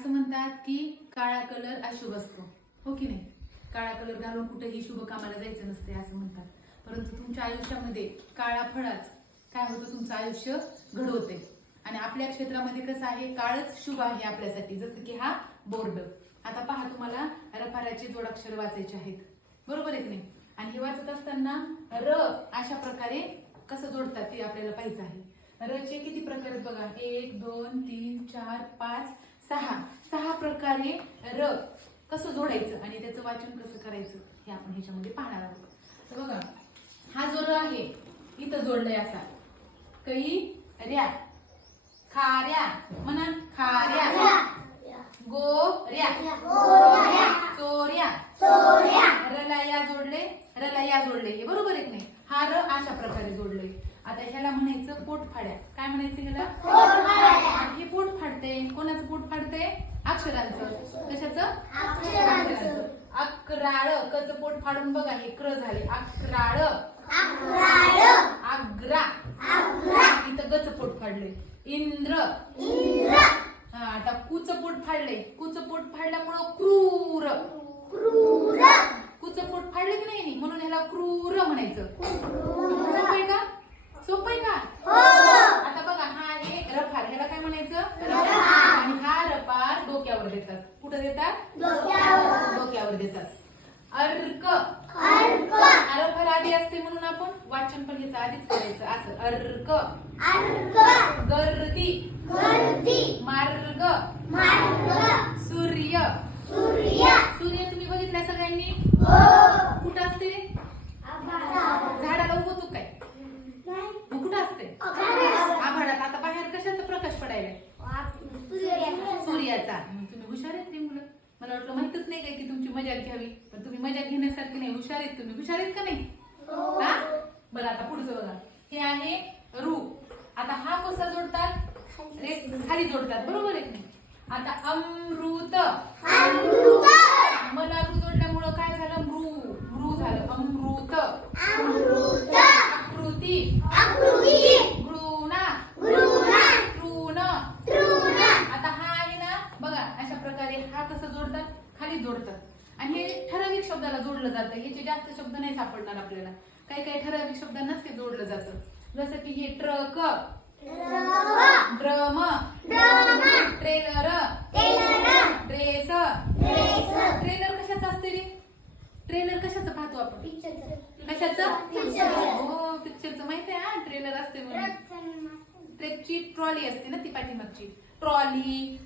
असं म्हणतात की काळा कलर अशुभ असतो, हो की नाही? काळा कलर घालून कुठेही शुभ कामाला जायचं नसते असं म्हणतात. परंतु तुमच्या आयुष्यामध्ये काळा फळाच काय होतं, तुमचं आयुष्य घडवते. आणि आपल्या क्षेत्रामध्ये कसं आहे, काळच शुभ आहे आपल्यासाठी. जसं की हा बोर्ड. आता पहा, तुम्हाला रफाराचे जोडाक्षर वाचायचे आहेत, बरोबर आहे की नाही? आणि हे वाचत असताना र अशा प्रकारे कसं जोडतात ते आपल्याला पाहायचं आहे. र चे किती प्रकार आहेत बघा, 1 2 3 4 5 6 प्रकारे र कसं जोडायचं आणि त्याचं वाचन कसं करायचं हे आपण ह्याच्यामध्ये पाहणार आहोत. तर बघा, हा जो र आहे इथं जोडलाय असा, कै रया, खाऱ्या म्हणा, खाऱ्या, गोऱ्या, चोऱ्या, रला या जोडले, रला या जोडले, हे बरोबर आहे की नाही? हा र अशा प्रकारे जोडले. आता ह्याला म्हणायचं पोट फाड्या. काय म्हणायचं ह्याला? हे पोट फाडते. कोणाचं पोट फाडते? अक्षरांचं. कशाचं? अक्षरांचं. अक्राळ, कच पोट फाडून बघा, हे क्र झाले. अक्राळ, आग्रा, इथं गच पोट फाडले. इंद्र, आता कुच पोट फाडले. कुच पोट फाडल्यामुळं क्रूर, कुच पोट फाडलं की नाही, म्हणून ह्याला क्रूर म्हणायचं. सोपं का? सोपं का? आता बघा, हा एक रफार, ह्याला काय म्हणायचं? आणि हा रफार डोक्यावर देतात. कुठं देतात? डोक्यावर देतात. अर्क, रफार आधी असते म्हणून आपण वाचन पण ह्याचं आधीच करायचं असं. अर्क, गर्दी, मार्ग, सूर्य, सूर्य तुम्ही बघितलं सगळ्यांनी? कुठं असते रे? झाडाला उगवतो काय? मग कुठं असते? आभाळात. आता बाहेर कशाचा प्रकाश पडायला? सूर्याचा. तुम्ही हुशार आहेत रे मुलं. मला वाटलं माहितच नाही काय की तुमची मजाक घ्यावी, पण तुम्ही मजाक घेण्यासारखी नाही. हुशार आहेत तुम्ही. हुशार आहेत का नाही? हा, बरं. आता पुढचं बघा, हे आहे रू. आता हा कसा जोडतात? खाली जोडतात, बरोबर आहे की नाही? आता अमृत, मला रू जोडल्यामुळं काय झालं? मृ झालं. अमृत, आकृती, घृणा, तृण. आता हा आहे ना बघा, अशा प्रकारे हा कसं जोडतात? खाली जोडतात. आणि हे ठराविक शब्दाला जोडलं जातं. ह्याचे जास्त शब्द नाही सापडणार आपल्याला. काही काही ठराविक शब्दांनाच ते जोडलं जातं. जसं की हे truck, drum, trailer, dress. Trailer कशाचं असते रे? ट्रेलर कशाचं पाहतो आपण? कशाचं? हो, पिक्चरचं माहिती आहे. हा, ट्रेलर असते म्हणून. ट्रेकची ट्रॉली असते ना ती पाठीमागची ट्रॉली.